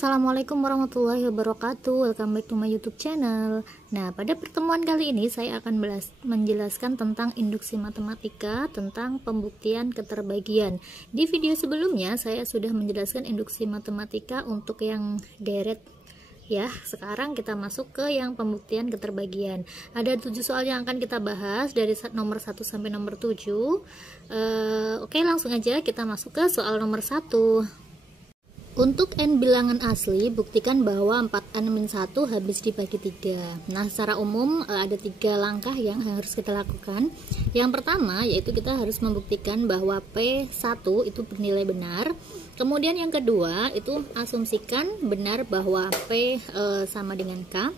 Assalamualaikum warahmatullahi wabarakatuh. Welcome back to my YouTube channel. Nah, pada pertemuan kali ini saya akan menjelaskan tentang induksi matematika, tentang pembuktian keterbagian. Di video sebelumnya saya sudah menjelaskan induksi matematika untuk yang deret ya. Sekarang kita masuk ke yang pembuktian keterbagian. Ada 7 soal yang akan kita bahas dari nomor 1 sampai nomor 7. Oke, langsung aja kita masuk ke soal nomor 1. Untuk n bilangan asli, buktikan bahwa 4n-1 habis dibagi 3. Nah, secara umum ada 3 langkah yang harus kita lakukan. Yang pertama yaitu kita harus membuktikan bahwa P1 itu bernilai benar. Kemudian yang kedua itu asumsikan benar bahwa P sama dengan K.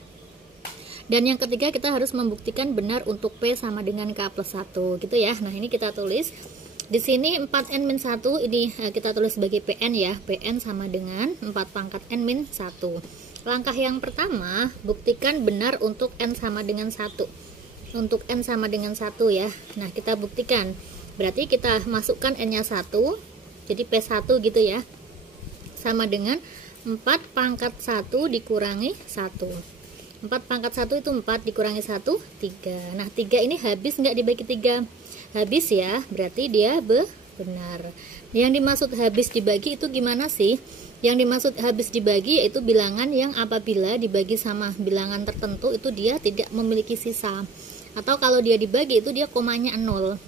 Dan yang ketiga kita harus membuktikan benar untuk P sama dengan K plus 1 gitu ya. Nah, ini kita tulis di sini 4n-1 ini kita tulis sebagai Pn ya. Pn sama dengan 4 pangkat n-1. Langkah yang pertama, buktikan benar untuk n sama dengan 1. Untuk n sama dengan 1 ya. Nah, kita buktikan. Berarti kita masukkan n-nya 1. Jadi P1 gitu ya. Sama dengan 4 pangkat 1 dikurangi 1. 4 pangkat 1 itu 4 dikurangi 1, 3. Nah, 3 ini habis nggak dibagi 3? Habis ya, berarti dia benar. Yang dimaksud habis dibagi itu gimana sih? Yang dimaksud habis dibagi yaitu bilangan yang apabila dibagi sama bilangan tertentu itu dia tidak memiliki sisa. Atau kalau dia dibagi itu dia komanya 0.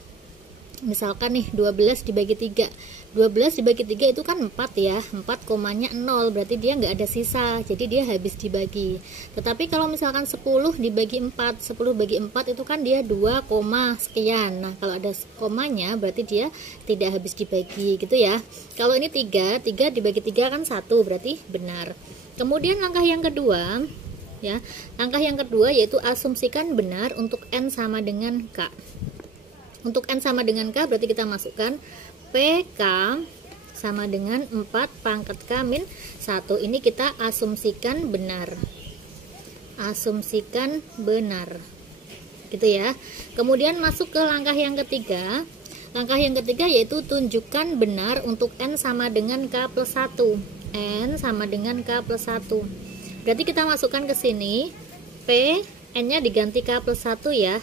Misalkan nih 12 dibagi 3. 12 dibagi 3 itu kan 4 ya. 4 komanya 0, berarti dia nggak ada sisa. Jadi dia habis dibagi. Tetapi kalau misalkan 10 dibagi 4, 10 bagi 4 itu kan dia 2, sekian. Nah, kalau ada komanya berarti dia tidak habis dibagi gitu ya. Kalau ini 3 dibagi 3 kan 1, berarti benar. Kemudian langkah yang kedua ya. Langkah yang kedua yaitu asumsikan benar untuk n sama dengan K. Untuk n sama dengan K berarti kita masukkan PK sama dengan 4 pangkat K min 1. Ini kita asumsikan benar. Asumsikan benar. Gitu ya. Kemudian masuk ke langkah yang ketiga. Langkah yang ketiga yaitu tunjukkan benar untuk n sama dengan K plus 1. N sama dengan K plus 1. Berarti kita masukkan ke sini P, n-nya diganti K plus 1 ya.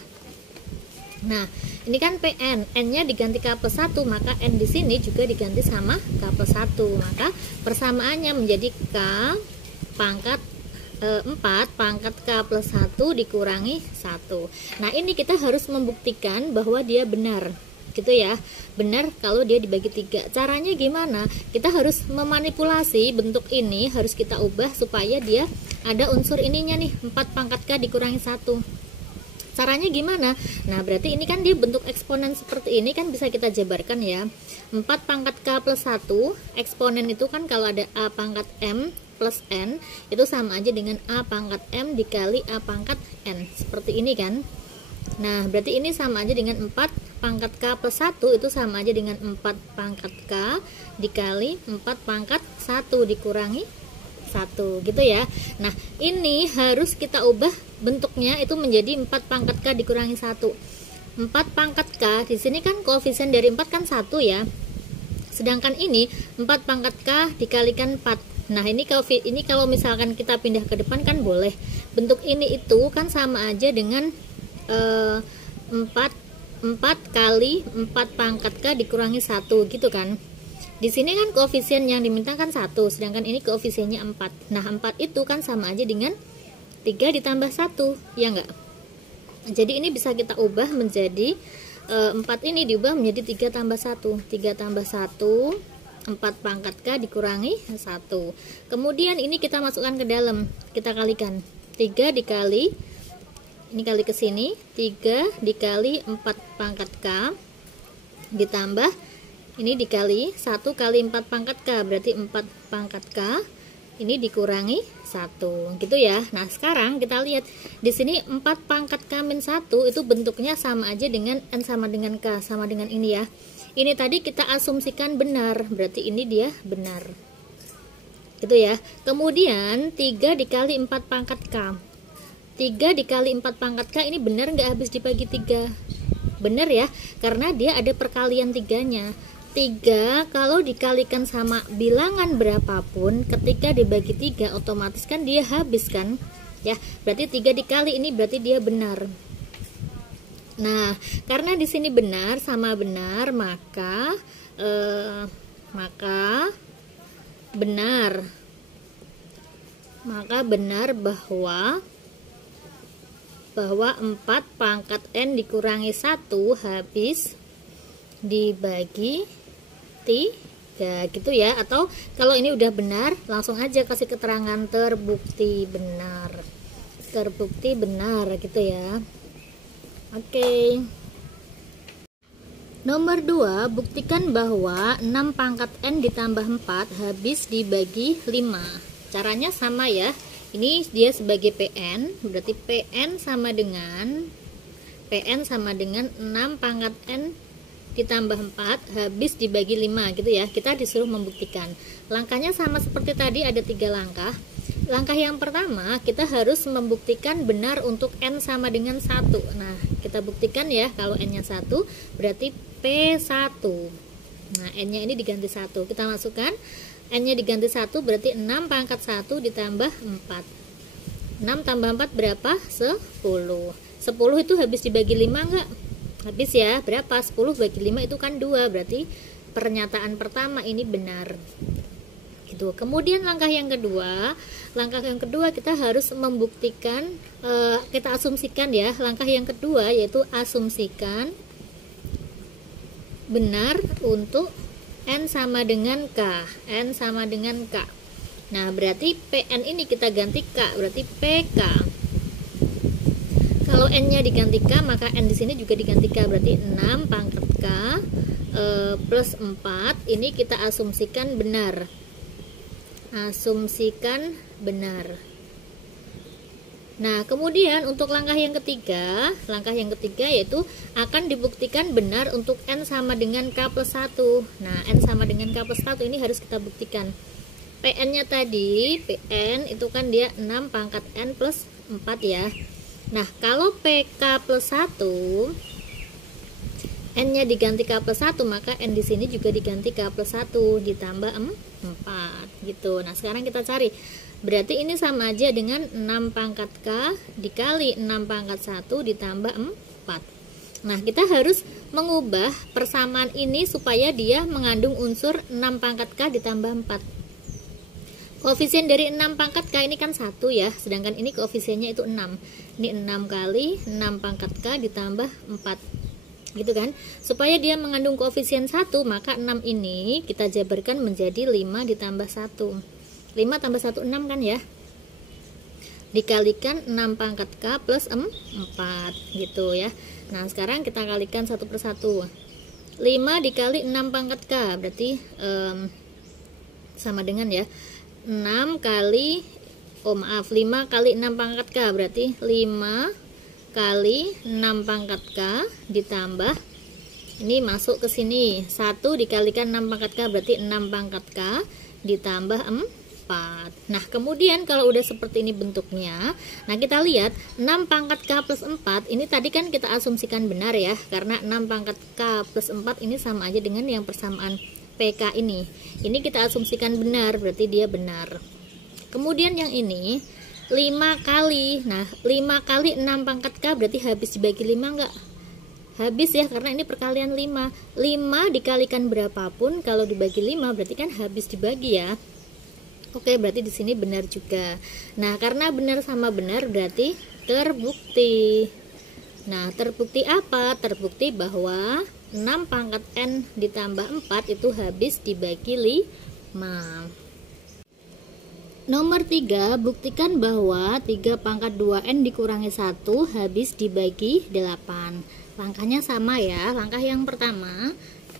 Nah, ini kan Pn, n-nya diganti K plus 1, maka n di sini juga diganti sama K plus 1. Maka persamaannya menjadi K pangkat 4 pangkat K plus 1 dikurangi 1. Nah, ini kita harus membuktikan bahwa dia benar. Gitu ya. Benar kalau dia dibagi 3. Caranya gimana? Kita harus memanipulasi bentuk ini, harus kita ubah supaya dia ada unsur ininya nih, 4 pangkat K dikurangi 1. Caranya gimana? Nah, berarti ini kan dia bentuk eksponen seperti ini kan bisa kita jabarkan ya. 4 pangkat K plus 1, eksponen itu kan kalau ada A pangkat M plus N, itu sama aja dengan A pangkat M dikali A pangkat N. Seperti ini kan. Nah, berarti ini sama aja dengan 4 pangkat K plus 1, itu sama aja dengan 4 pangkat K dikali 4 pangkat 1 dikurangi 1 gitu ya. Nah, ini harus kita ubah bentuknya itu menjadi 4 pangkat K dikurangi 1. 4 pangkat K di sini kan koefisien dari 4 kan 1 ya. Sedangkan ini 4 pangkat K dikalikan 4. Nah, ini kalau misalkan kita pindah ke depan kan boleh. Bentuk ini itu kan sama aja dengan 4 kali 4 pangkat K dikurangi 1 gitu kan. Di sini kan koefisien yang diminta kan 1, sedangkan ini koefisiennya 4. Nah, 4 itu kan sama aja dengan 3 ditambah 1, ya enggak? Jadi ini bisa kita ubah menjadi 4 ini diubah menjadi 3 tambah 1. 3 tambah 1, 4 pangkat K dikurangi 1. Kemudian ini kita masukkan ke dalam, kita kalikan. 3 dikali, ini kali ke sini, 3 dikali 4 pangkat K ditambah ini dikali 1 kali 4 pangkat K, berarti 4 pangkat K ini dikurangi 1 gitu ya. Nah, sekarang kita lihat di sini 4 pangkat K min 1 itu bentuknya sama aja dengan n sama dengan K, sama dengan ini ya. Ini tadi kita asumsikan benar, berarti ini dia benar gitu ya. Kemudian 3 dikali 4 pangkat K, 3 dikali 4 pangkat K ini benar nggak habis dibagi 3? Benar ya, karena dia ada perkalian 3-nya. 3 kalau dikalikan sama bilangan berapapun, ketika dibagi 3 otomatis kan dia habis kan ya, berarti 3 dikali ini berarti dia benar. Nah, karena di sini benar sama benar, maka benar bahwa 4 pangkat n dikurangi 1 habis dibagi 3 gitu ya. Atau kalau ini udah benar, langsung aja kasih keterangan terbukti benar gitu ya. Oke. Nomor 2, buktikan bahwa 6 pangkat n ditambah 4 habis dibagi 5. Caranya sama ya. Ini dia sebagai PN, berarti PN sama dengan 6 pangkat n ditambah 4 habis dibagi 5 gitu ya. Kita disuruh membuktikan. Langkahnya sama seperti tadi, ada 3 langkah. Langkah yang pertama, kita harus membuktikan benar untuk n sama dengan 1. Nah, kita buktikan ya, kalau n-nya 1 berarti P1. Nah, n-nya ini diganti 1. Kita masukkan n-nya diganti 1 berarti 6 pangkat 1 ditambah 4. 6 tambah 4 berapa? 10. 10 itu habis dibagi 5 enggak? Habis ya. Berapa? 10 bagi 5 itu kan 2. Berarti pernyataan pertama ini benar. Gitu. Kemudian langkah yang kedua kita harus membuktikan, kita asumsikan ya. Langkah yang kedua yaitu asumsikan benar untuk n sama dengan k. Nah, berarti PN ini kita ganti K, berarti PK. Kalau n-nya diganti K, maka n di sini juga diganti K, berarti 6 pangkat K plus 4. Ini kita asumsikan benar. Nah, kemudian untuk langkah yang ketiga yaitu akan dibuktikan benar untuk n sama dengan K plus 1. Nah, n sama dengan K plus 1 ini harus kita buktikan. PN-nya tadi, PN itu kan dia 6 pangkat n plus 4 ya. Nah, kalau PK plus 1, n-nya diganti K plus 1, maka n di sini juga diganti K plus 1 ditambah 4 gitu. Nah, sekarang kita cari. Berarti ini sama aja dengan 6 pangkat K dikali 6 pangkat 1 ditambah 4. Nah, kita harus mengubah persamaan ini supaya dia mengandung unsur 6 pangkat K ditambah 4. Koefisien dari 6 pangkat K ini kan 1 ya, sedangkan ini koefisiennya itu 6. Ini 6 kali 6 pangkat K ditambah 4. Gitu kan? Supaya dia mengandung koefisien 1, maka 6 ini kita jabarkan menjadi 5 ditambah 1. 5 tambah 1, 6 kan ya? Dikalikan 6 pangkat K plus 4 gitu ya. Nah, sekarang kita kalikan satu per satu. 5 dikali 6 pangkat K berarti sama dengan ya 5 kali 6 pangkat K berarti 5 kali 6 pangkat K ditambah ini masuk ke sini 1 dikalikan 6 pangkat K berarti 6 pangkat K ditambah 4. Nah, kemudian kalau udah seperti ini bentuknya, nah kita lihat 6 pangkat K plus 4 ini tadi kan kita asumsikan benar ya, karena 6 pangkat K plus 4 ini sama aja dengan yang persamaan PK ini. Ini kita asumsikan benar, berarti dia benar. Kemudian yang ini 5 kali. Nah, 5 kali 6 pangkat K berarti habis dibagi 5 enggak? Habis ya, karena ini perkalian 5. 5 dikalikan berapapun kalau dibagi 5 berarti kan habis dibagi ya. Oke, berarti di sini benar juga. Nah, karena benar sama benar berarti terbukti. Nah, terbukti apa? Terbukti bahwa 6 pangkat N ditambah 4 itu habis dibagi 5. Nomor 3, buktikan bahwa 3 pangkat 2N dikurangi 1 habis dibagi 8. Langkahnya sama ya. Langkah yang pertama,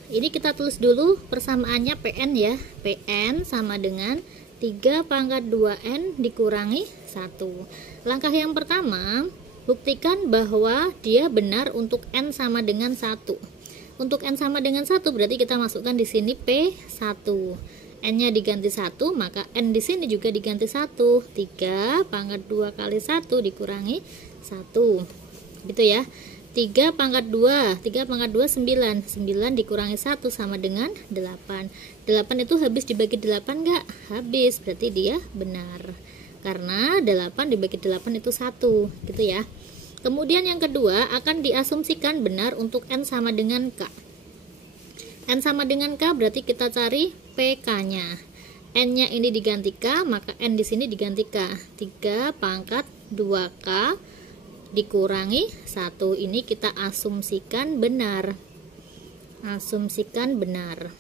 ini kita tulis dulu persamaannya PN ya. PN sama dengan 3 pangkat 2N dikurangi 1. Langkah yang pertama, buktikan bahwa dia benar untuk N sama dengan 1. Untuk N sama dengan 1 berarti kita masukkan di sini P1. N-nya diganti 1, maka N di sini juga diganti 1. 3 pangkat 2 kali 1 dikurangi 1. Gitu ya. 3 pangkat 2, 3 pangkat 2 9, 9 dikurangi 1 sama dengan 8. 8 itu habis dibagi 8 enggak? Habis, berarti dia benar. Karena 8 dibagi 8 itu 1, gitu ya. Kemudian yang kedua akan diasumsikan benar untuk N sama dengan K. N sama dengan K berarti kita cari PK-nya. N-nya ini diganti K, maka N di sini diganti K. 3 pangkat 2K dikurangi 1. Ini kita asumsikan benar. Asumsikan benar.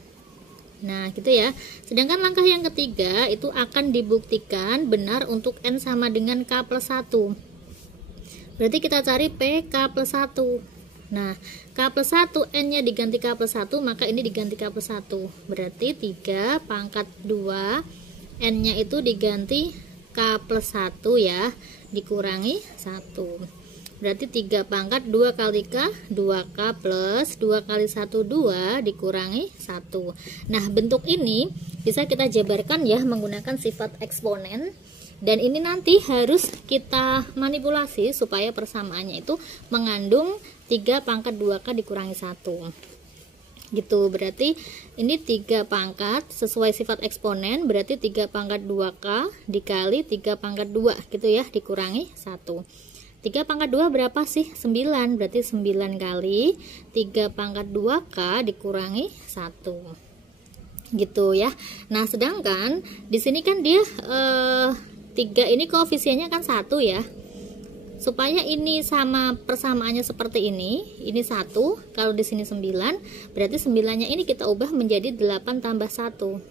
Nah, gitu ya. Sedangkan langkah yang ketiga itu akan dibuktikan benar untuk N sama dengan K plus 1. Berarti kita cari PK plus 1. Nah, K plus 1, N-nya diganti K plus 1, maka ini diganti K plus 1. Berarti 3 pangkat 2, N-nya itu diganti K plus 1 ya, dikurangi 1. Berarti 3 pangkat 2 kali K, 2K plus 2 kali 1, 2 dikurangi 1. Nah, bentuk ini bisa kita jabarkan ya menggunakan sifat eksponen. Dan ini nanti harus kita manipulasi supaya persamaannya itu mengandung 3 pangkat 2K dikurangi 1. Gitu, berarti ini 3 pangkat sesuai sifat eksponen, berarti 3 pangkat 2K dikali 3 pangkat 2 gitu ya, dikurangi 1. 3 pangkat 2 berapa sih? 9, berarti 9 kali 3 pangkat 2K dikurangi 1. Gitu ya. Nah, sedangkan di sini kan dia 3 ini koefisiennya kan 1 ya. Supaya ini sama persamaannya seperti ini 1, kalau di sini 9, berarti 9-nya ini kita ubah menjadi 8 tambah 1.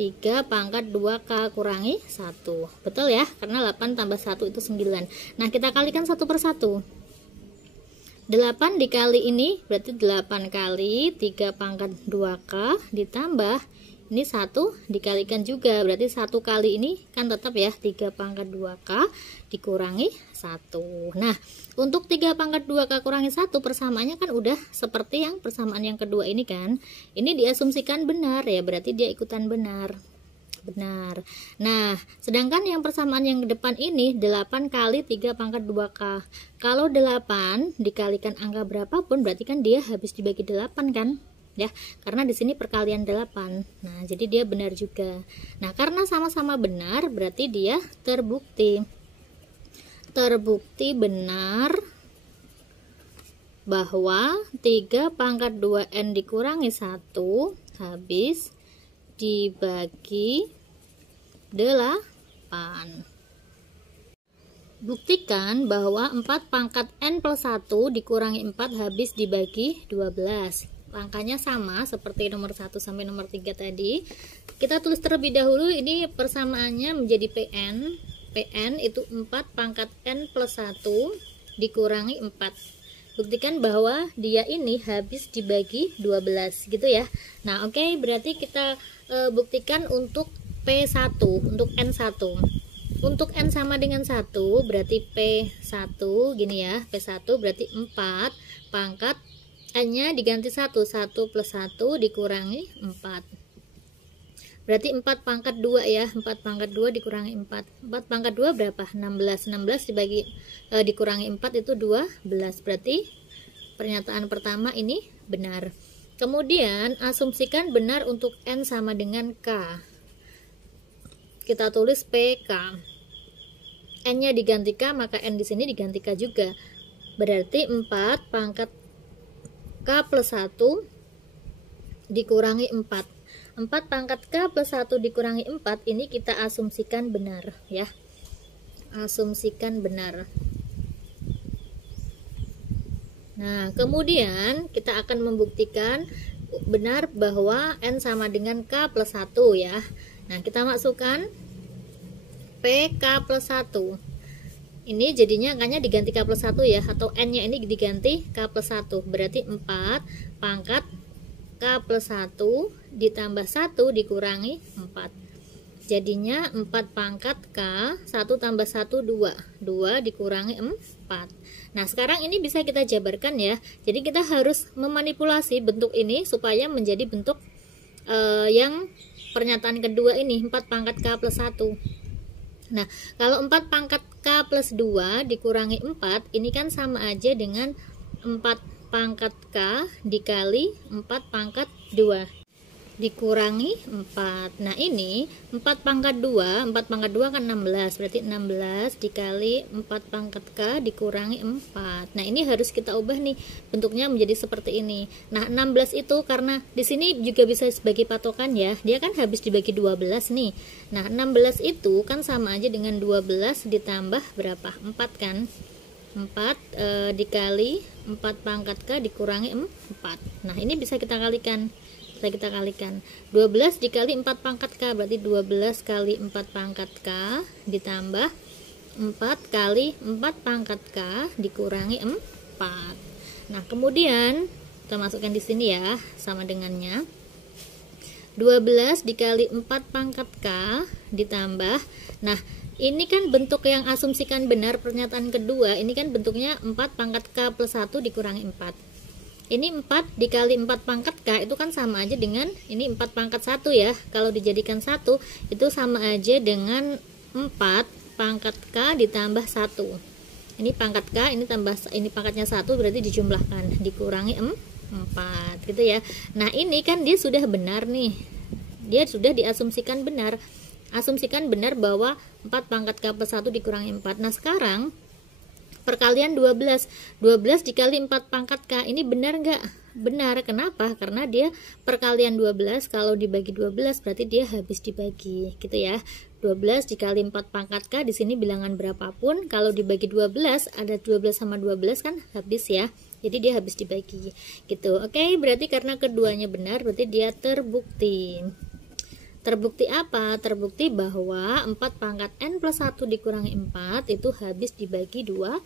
3 pangkat 2K kurangi 1. Betul ya? Karena 8 tambah 1 itu 9. Nah, kita kalikan satu per satu. 8 dikali ini berarti 8 kali 3 pangkat 2K ditambah ini 1 dikalikan juga, berarti 1 kali ini kan tetap ya 3 pangkat 2K dikurangi 1. Nah, untuk 3 pangkat 2K kurangi 1 persamaannya kan udah seperti yang persamaan yang kedua ini kan. Ini diasumsikan benar ya, berarti dia ikutan benar. Benar. Nah, sedangkan yang persamaan yang depan ini 8 kali 3 pangkat 2K. Kalau 8 dikalikan angka berapapun berarti kan dia habis dibagi 8 kan? Ya, karena di sini perkalian 8. Nah, jadi dia benar juga. Nah, karena sama-sama benar berarti dia terbukti. Terbukti benar bahwa 3 pangkat 2N dikurangi 1 habis dibagi 8. Buktikan bahwa 4 pangkat N plus 1 dikurangi 4 habis dibagi 12. Angkanya sama seperti nomor 1 sampai nomor 3 tadi. Kita tulis terlebih dahulu ini persamaannya menjadi PN. PN itu 4 pangkat N plus 1 dikurangi 4. Buktikan bahwa dia ini habis dibagi 12 gitu ya. Nah, oke, berarti kita buktikan untuk P1, untuk N1. Untuk N sama dengan 1 berarti P1 gini ya. P1 berarti 4 pangkat N-nya diganti 1 plus 1 dikurangi 4. Berarti 4 pangkat 2 ya. 4 pangkat 2 dikurangi 4. 4 pangkat 2 berapa? 16. 16 dikurangi 4 itu 12. Berarti pernyataan pertama ini benar. Kemudian asumsikan benar untuk N sama dengan K. Kita tulis PK. N-nya diganti K, maka N di sini diganti K juga. Berarti 4 pangkat K plus 1 dikurangi 4. 4 pangkat K plus 1 dikurangi 4 ini kita asumsikan benar ya. Asumsikan benar. Nah, kemudian kita akan membuktikan benar bahwa N sama dengan K plus 1 ya. Nah, kita masukkan PK plus 1. Ini jadinya angkanya diganti K plus 1 ya, atau N-nya ini diganti K plus 1. Berarti 4 pangkat K plus 1 ditambah 1 dikurangi 4. Jadinya 4 pangkat K, 1 tambah 1, 2. 2 dikurangi 4. Nah, sekarang ini bisa kita jabarkan ya. Jadi kita harus memanipulasi bentuk ini supaya menjadi bentuk yang pernyataan kedua ini, 4 pangkat K plus 1. Nah, kalau 4 pangkat K plus 2 dikurangi 4, ini kan sama aja dengan 4 pangkat K dikali 4 pangkat 2 dikurangi 4. Nah ini 4 pangkat 2 kan 16, berarti 16 dikali 4 pangkat K dikurangi 4. Nah ini harus kita ubah nih bentuknya menjadi seperti ini. Nah 16 itu karena di sini juga bisa sebagai patokan ya, dia kan habis dibagi 12 nih. Nah 16 itu kan sama aja dengan 12 ditambah berapa? 4 kan? 4 dikali 4 pangkat K dikurangi 4. Nah ini bisa kita kalikan. 12 dikali 4 pangkat K berarti 12 kali 4 pangkat K ditambah 4 kali 4 pangkat K dikurangi 4. Nah kemudian kita masukkan di sini ya sama dengannya 12 dikali 4 pangkat K ditambah, nah ini kan bentuk yang asumsikan benar pernyataan kedua, ini kan bentuknya 4 pangkat K plus 1 dikurangi 4. Ini 4 dikali 4 pangkat K itu kan sama aja dengan ini 4 pangkat 1 ya. Kalau dijadikan 1 itu sama aja dengan 4 pangkat K ditambah 1. Ini pangkat K, ini tambah ini pangkatnya 1 berarti dijumlahkan dikurangi 4 gitu ya. Nah, ini kan dia sudah benar nih. Dia sudah diasumsikan benar. Asumsikan benar bahwa 4 pangkat K plus 1 dikurangi 4. Nah, sekarang perkalian 12 dikali 4 pangkat K ini benar nggak? Benar. Kenapa? Karena dia perkalian 12 kalau dibagi 12 berarti dia habis dibagi gitu ya. 12 dikali 4 pangkat K di sini bilangan berapapun kalau dibagi 12 ada 12 sama 12 kan habis ya. Jadi dia habis dibagi gitu. Oke, berarti karena keduanya benar berarti dia terbukti. Terbukti apa? Terbukti bahwa 4 pangkat N plus 1 dikurangi 4 itu habis dibagi 12.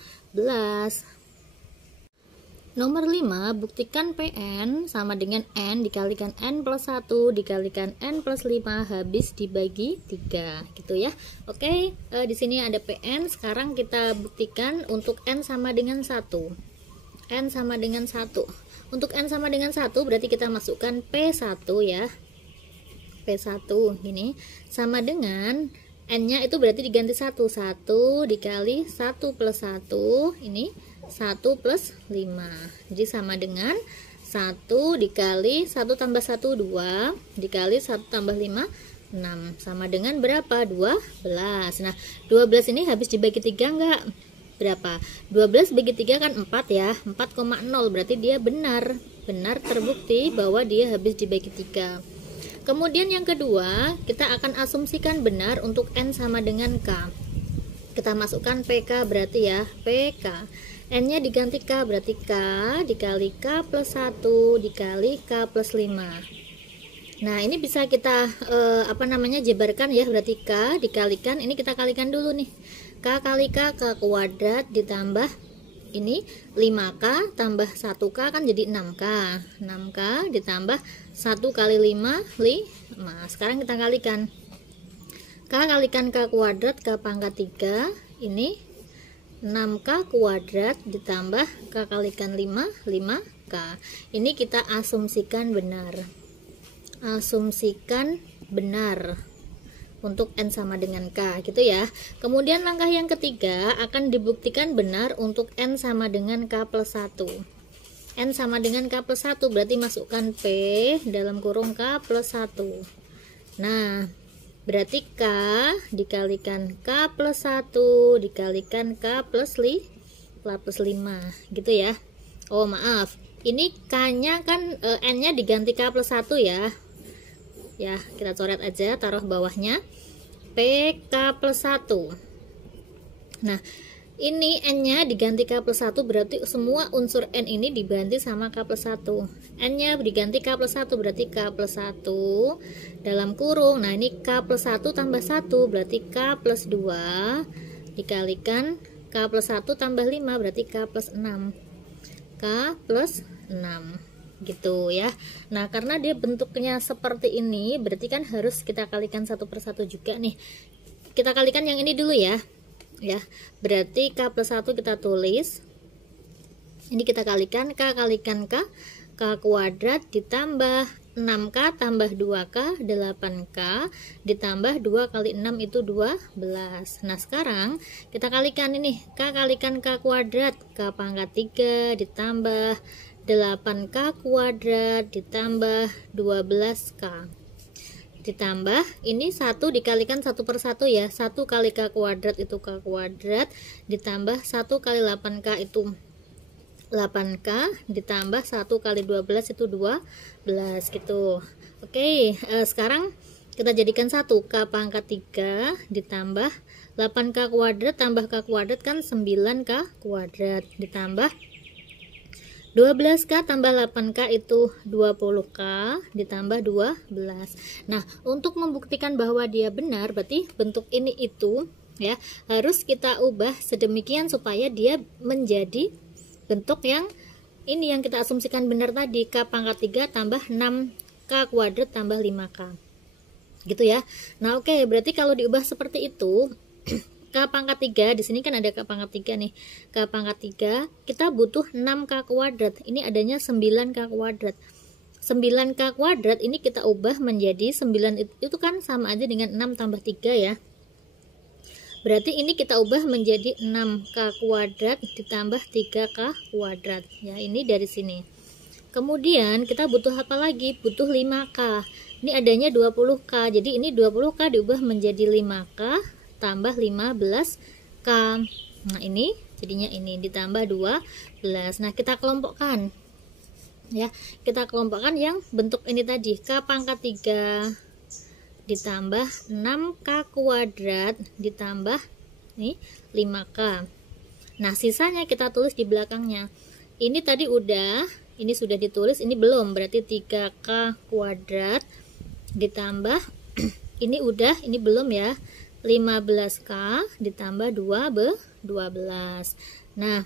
Nomor 5, buktikan Pn sama dengan N dikalikan N plus 1 dikalikan N plus 5 habis dibagi 3 gitu ya. Oke, di sini ada Pn, sekarang kita buktikan untuk N sama dengan 1. N sama dengan 1. Untuk N sama dengan 1 berarti kita masukkan P1 ya. P1 ini sama dengan N-nya itu berarti diganti 1 dikali 1 plus 1 ini 1 plus 5, jadi sama dengan 1 dikali 1 tambah 1 2 dikali 1 tambah 5 6 sama dengan berapa? 12. Nah 12 ini habis dibagi 3 enggak? Berapa? 12 bagi 3 kan 4 ya, 4,0 berarti dia benar terbukti bahwa dia habis dibagi 3. Kemudian yang kedua, kita akan asumsikan benar untuk N sama dengan K. Kita masukkan PK berarti ya, PK. N-nya diganti K berarti K dikali K plus 1 dikali K plus 5. Nah, ini bisa kita jabarkan ya, berarti K dikalikan, ini kita kalikan dulu nih. K kali K kuadrat ditambah ini 5K tambah 1K kan jadi 6K. 6K ditambah 1 kali 5, 5. Sekarang kita kalikan. K kalikan K kuadrat K pangkat 3. Ini 6K kuadrat ditambah K kalikan 5, 5K. Ini kita asumsikan benar. Asumsikan benar untuk N sama dengan K gitu ya. Kemudian langkah yang ketiga akan dibuktikan benar untuk N sama dengan K plus 1. N sama dengan K plus 1 berarti masukkan P dalam kurung K plus 1. Nah berarti K dikalikan K plus 1 dikalikan K plus 5 gitu ya. Oh maaf, ini K nya kan N nya diganti K plus 1 ya. Ya, kita coret aja, taruh bawahnya PK plus 1. Nah, ini N-nya diganti K plus 1 berarti semua unsur N ini diganti sama K plus 1. N-nya diganti K plus 1 berarti K plus 1 dalam kurung. Nah, ini K plus 1 tambah 1 berarti K plus 2 dikalikan K plus 1 tambah 5 berarti K plus 6. K plus 6 gitu ya. Nah karena dia bentuknya seperti ini berarti kan harus kita kalikan satu per satu juga nih. Kita kalikan yang ini dulu ya. Berarti K plus 1 kita tulis, ini kita kalikan K kalikan K kuadrat ditambah 6K tambah 2K 8K ditambah 2 kali 6 itu 12. Nah sekarang kita kalikan ini, K kalikan K kuadrat, K pangkat 3 ditambah 8K kuadrat ditambah 12K ditambah ini 1 dikalikan 1 per 1 ya, 1 kali K kuadrat itu K kuadrat ditambah 1 kali 8K itu 8K ditambah 1 kali 12 itu 12 gitu. Oke, sekarang kita jadikan 1 K pangkat 3 ditambah 8K kuadrat tambah K kuadrat kan 9K kuadrat ditambah 12K tambah 8K itu 20K ditambah 12. Nah, untuk membuktikan bahwa dia benar, berarti bentuk ini itu ya harus kita ubah sedemikian supaya dia menjadi bentuk yang ini yang kita asumsikan benar tadi, K pangkat 3 tambah 6K kuadrat tambah 5K gitu ya. Nah oke, berarti kalau diubah seperti itu K pangkat 3, di sini kan ada K pangkat 3 nih, K pangkat 3 kita butuh 6K kuadrat, ini adanya 9K kuadrat. 9K kuadrat ini kita ubah menjadi 9 itu kan sama aja dengan 6 tambah 3 ya. Berarti ini kita ubah menjadi 6K kuadrat ditambah 3K kuadrat. Ya, ini dari sini. Kemudian kita butuh apa lagi? Butuh 5K. Ini adanya 20K. Jadi ini 20K diubah menjadi 5K tambah 15K. Nah, ini jadinya ini ditambah 12. Nah, kita kelompokkan. Ya, kita kelompokkan yang bentuk ini tadi, K pangkat 3 ditambah 6K kuadrat ditambah nih 5K. Nah sisanya kita tulis di belakangnya. Ini tadi udah, ini sudah ditulis, ini belum, berarti 3K kuadrat ditambah ini udah, ini belum ya, 15K ditambah 12. Nah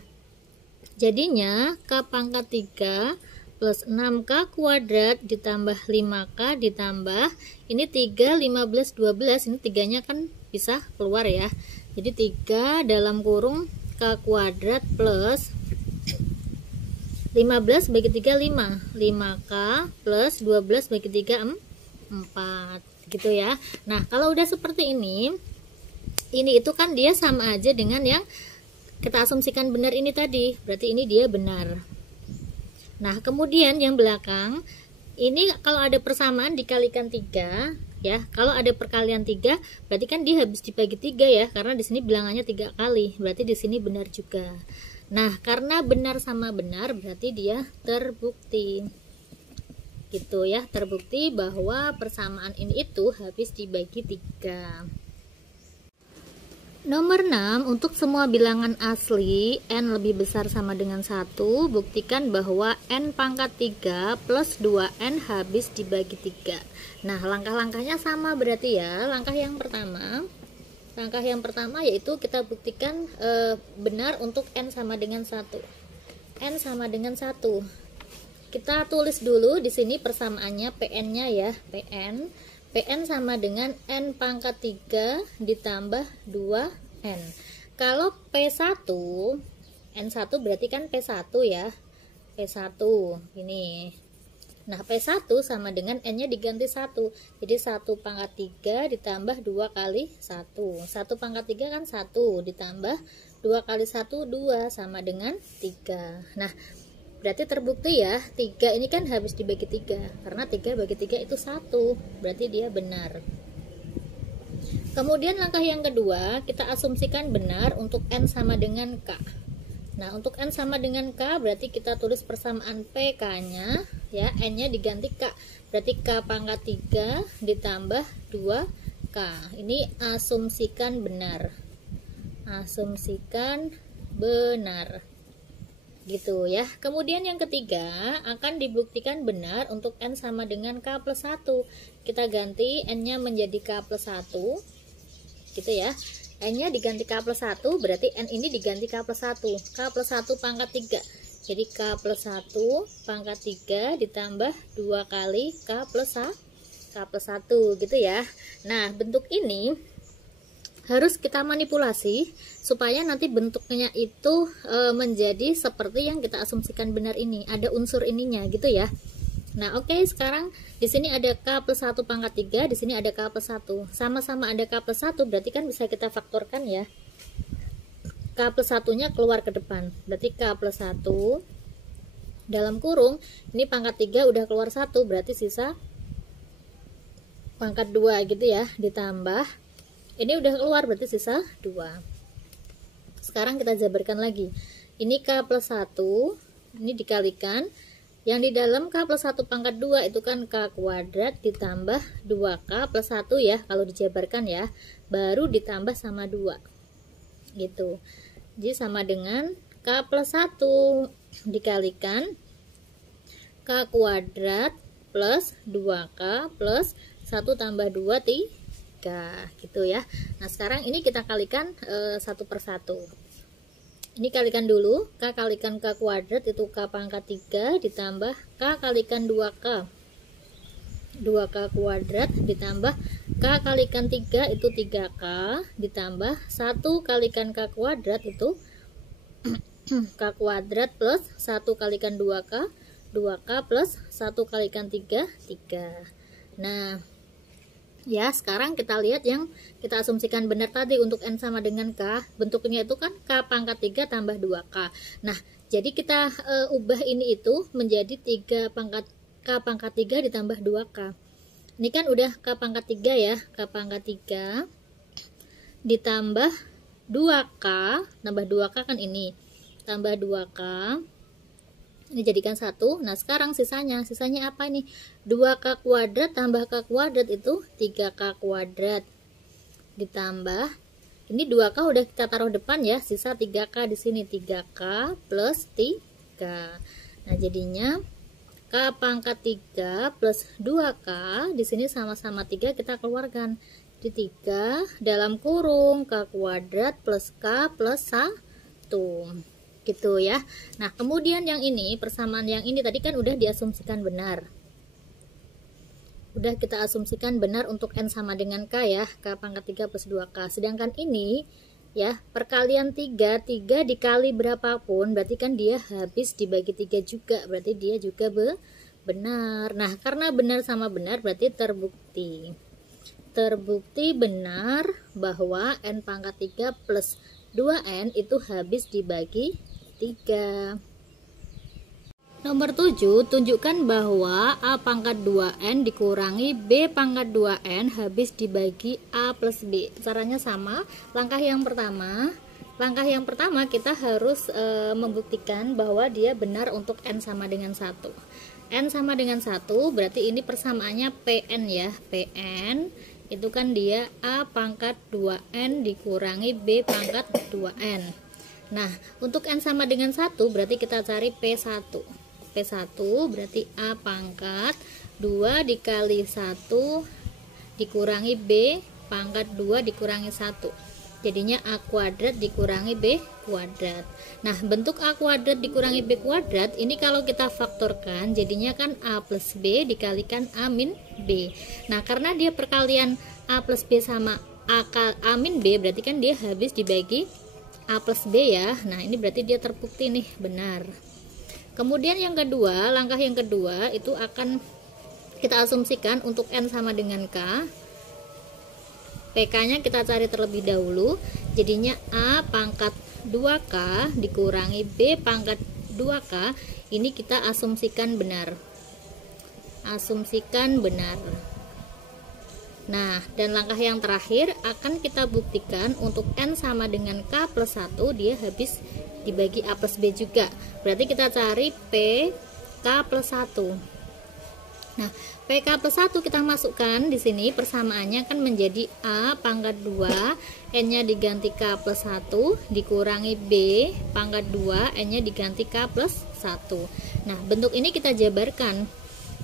jadinya K pangkat 3 plus 6K kuadrat ditambah 5K ditambah ini 3, 15, 12, ini 3-nya kan bisa keluar ya, jadi 3 dalam kurung K kuadrat plus 15 bagi 3 5, 5K plus 12 bagi 3 4 gitu ya. Nah kalau udah seperti ini itu kan dia sama aja dengan yang kita asumsikan benar ini tadi, berarti ini dia benar. Nah kemudian yang belakang ini kalau ada persamaan dikalikan 3 ya, kalau ada perkalian 3 berarti kan dia habis dibagi 3 ya, karena di sini bilangannya 3 kali, berarti di sini benar juga. Nah karena benar sama benar berarti dia terbukti gitu ya, terbukti bahwa persamaan ini itu habis dibagi 3. Nomor 6, untuk semua bilangan asli n lebih besar sama dengan 1, buktikan bahwa n pangkat 3 plus 2n habis dibagi 3. Nah, langkah-langkahnya sama berarti ya. Langkah yang pertama yaitu kita buktikan benar untuk n sama dengan 1. N sama dengan 1. Kita tulis dulu di sini persamaannya, PN-nya ya, PN sama dengan n pangkat 3 ditambah 2n. Kalau P1 N1 berarti kan P1 ya, P1 ini. Nah P1 sama dengan n-nya diganti 1, jadi 1 pangkat 3 ditambah 2 kali 1. 1 pangkat 3 kan 1 ditambah 2 kali 1 2 sama dengan 3. Nah berarti terbukti ya, 3 ini kan habis dibagi 3, karena 3 bagi 3 itu 1, berarti dia benar. Kemudian langkah yang kedua, kita asumsikan benar untuk n sama dengan K. Nah untuk n sama dengan K berarti kita tulis persamaan PK-nya ya, n-nya diganti K, berarti K pangkat 3 ditambah 2K. Ini asumsikan benar, asumsikan benar gitu ya. Kemudian yang ketiga akan dibuktikan benar untuk n sama dengan K plus 1. Kita ganti n-nya menjadi K plus 1 gitu ya, n-nya diganti K plus 1, berarti n ini diganti K plus 1, K plus 1 pangkat 3, jadi K plus 1 pangkat 3 ditambah 2 kali K plus 1 gitu ya. Nah bentuk ini harus kita manipulasi supaya nanti bentuknya itu menjadi seperti yang kita asumsikan benar ini, ada unsur ininya gitu ya. Nah, oke, sekarang di sini ada K plus 1 pangkat 3, di sini ada K plus 1. Sama-sama ada K plus 1, berarti kan bisa kita faktorkan ya. K plus 1-nya keluar ke depan. Berarti K plus 1 dalam kurung, ini pangkat 3 udah keluar 1, berarti sisa pangkat 2 gitu ya. Ditambah, ini udah keluar, berarti sisa 2. Sekarang kita jabarkan lagi. Ini K plus 1, ini dikalikan. Yang di dalam K plus 1 pangkat 2 itu kan K kuadrat ditambah 2K plus 1 ya, kalau dijabarkan ya, baru ditambah sama 2 gitu. Jadi sama dengan K plus 1 dikalikan K kuadrat plus 2K plus 1 tambah 2 3 gitu ya. Nah, sekarang ini kita kalikan satu per satu. Ini kalikan dulu, K kalikan K kuadrat itu K pangkat 3 ditambah K kalikan 2K 2K kuadrat ditambah K kalikan 3 itu 3K ditambah 1 kalikan K kuadrat itu K kuadrat plus 1 kalikan 2K 2K plus 1 kalikan 3 3. Nah ya, sekarang kita lihat yang kita asumsikan benar tadi untuk N sama dengan K. Bentuknya itu kan K pangkat 3 tambah 2K. Nah, jadi kita ubah ini itu menjadi K pangkat 3 ditambah 2K. Ini kan udah K pangkat 3 ya. K pangkat 3 ditambah 2K. Tambah 2K kan ini. Tambah 2K. Ini jadikan 1. Nah, sekarang sisanya apa ini? 2K kuadrat tambah K kuadrat itu 3K kuadrat. Ditambah ini 2K udah kita taruh depan ya, sisa 3K di sini, 3K plus 3. Nah, jadinya K pangkat 3 plus 2K di sini sama-sama 3 kita keluarkan. Di 3 dalam kurung K kuadrat plus K plus 1. Gitu ya. Nah, kemudian yang ini, persamaan yang ini tadi kan udah diasumsikan benar. Udah kita asumsikan benar untuk N sama dengan K ya, K pangkat 3 plus 2K. Sedangkan ini ya, perkalian 3 dikali berapapun, berarti kan dia habis dibagi 3 juga, berarti dia juga benar. Nah, karena benar sama benar berarti terbukti benar bahwa N pangkat 3 plus 2N itu habis dibagi 3. Nomor 7, tunjukkan bahwa A pangkat 2N dikurangi B pangkat 2N habis dibagi A plus B. Caranya sama. Langkah yang pertama kita harus membuktikan bahwa dia benar untuk N sama dengan 1. N sama dengan 1 berarti ini persamaannya PN ya. PN itu kan dia A pangkat 2N dikurangi B pangkat 2N. Nah, untuk N sama dengan 1 berarti kita cari P1. P1 berarti A pangkat 2 dikali 1 dikurangi B pangkat 2 dikurangi 1. Jadinya A kuadrat dikurangi B kuadrat. Nah, bentuk A kuadrat dikurangi B kuadrat ini kalau kita faktorkan jadinya kan A plus B dikalikan A min B. Nah, karena dia perkalian A plus B sama A min B berarti kan dia habis dibagi A plus B ya. Nah, ini berarti dia terbukti nih benar. Kemudian yang kedua, langkah yang kedua itu akan kita asumsikan untuk N sama dengan K. PK nya kita cari terlebih dahulu. Jadinya A pangkat 2K dikurangi B pangkat 2K. Ini kita asumsikan benar. Asumsikan benar. Nah, dan langkah yang terakhir akan kita buktikan untuk N sama dengan K plus 1 dia habis dibagi A plus B juga. Berarti kita cari PK plus 1. Nah, PK plus 1 kita masukkan di sini persamaannya kan menjadi A pangkat 2 N-nya diganti K plus 1 dikurangi B pangkat 2 N-nya diganti K plus 1. Nah, bentuk ini kita jabarkan.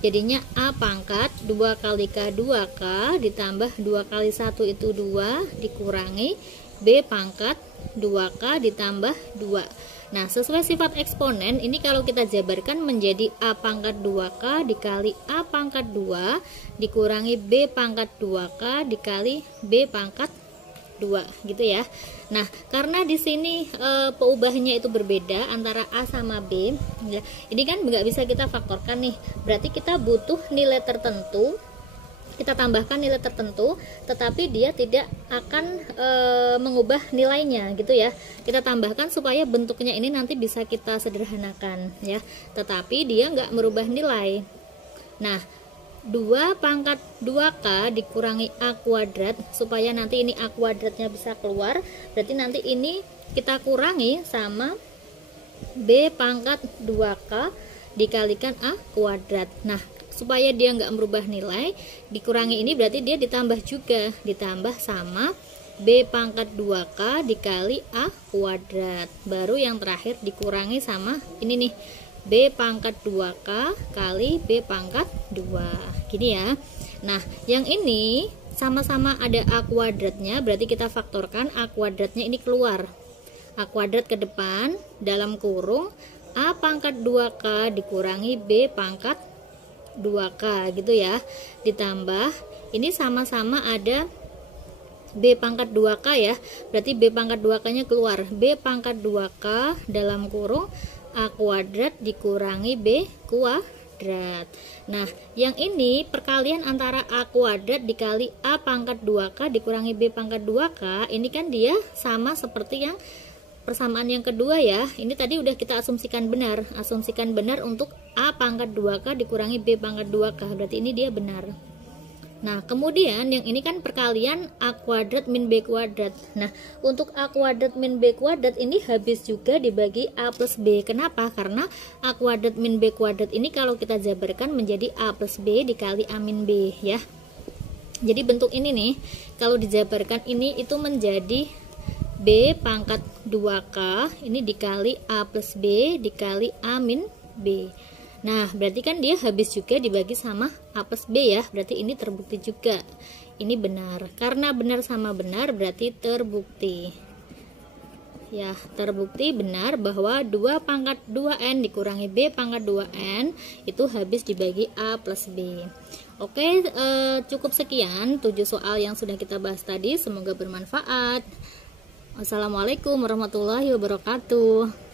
Jadinya A pangkat 2 kali K 2K ditambah 2 kali 1 itu 2 dikurangi B pangkat 2K ditambah 2. Nah, sesuai sifat eksponen ini kalau kita jabarkan menjadi A pangkat 2K dikali A pangkat 2 dikurangi B pangkat 2K dikali B pangkat 2 gitu ya. Nah, karena di sini peubahnya itu berbeda antara A sama B ya. Ini kan nggak bisa kita faktorkan nih. Berarti kita butuh nilai tertentu, kita tambahkan nilai tertentu, tetapi dia tidak akan mengubah nilainya gitu ya. Kita tambahkan supaya bentuknya ini nanti bisa kita sederhanakan ya, tetapi dia nggak merubah nilai. Nah, 2 pangkat 2K dikurangi A kuadrat, supaya nanti ini A kuadratnya bisa keluar, berarti nanti ini kita kurangi sama B pangkat 2K dikalikan A kuadrat. Nah, supaya dia nggak merubah nilai, dikurangi ini berarti dia ditambah juga, ditambah sama B pangkat 2K dikali A kuadrat. Baru yang terakhir dikurangi sama ini nih, B pangkat 2K kali B pangkat 2 gini ya. Nah, yang ini sama-sama ada A kuadratnya, berarti kita faktorkan A kuadratnya ini keluar, A kuadrat ke depan, dalam kurung A pangkat 2K dikurangi B pangkat 2K gitu ya, ditambah ini sama-sama ada B pangkat 2K ya, berarti B pangkat 2K nya keluar, B pangkat 2K dalam kurung A kuadrat dikurangi B kuadrat. Nah, yang ini perkalian antara A kuadrat dikali A pangkat 2K dikurangi B pangkat 2K, ini kan dia sama seperti yang persamaan yang kedua ya. Ini tadi udah kita asumsikan benar untuk A pangkat 2K dikurangi B pangkat 2K, berarti ini dia benar. Nah, kemudian yang ini kan perkalian A kuadrat min B kuadrat. Nah, untuk A kuadrat min B kuadrat ini habis juga dibagi A plus B. Kenapa? Karena A kuadrat min B kuadrat ini kalau kita jabarkan menjadi A plus B dikali A min B ya. Jadi bentuk ini nih, kalau dijabarkan ini itu menjadi B pangkat 2K ini dikali A plus B dikali A min B. Nah, berarti kan dia habis juga dibagi sama A plus B ya, berarti ini terbukti juga, ini benar. Karena benar sama benar berarti terbukti ya, terbukti benar bahwa 2 pangkat 2N dikurangi B pangkat 2N itu habis dibagi A plus B. Oke, cukup sekian 7 soal yang sudah kita bahas tadi, semoga bermanfaat. Wassalamualaikum warahmatullahi wabarakatuh.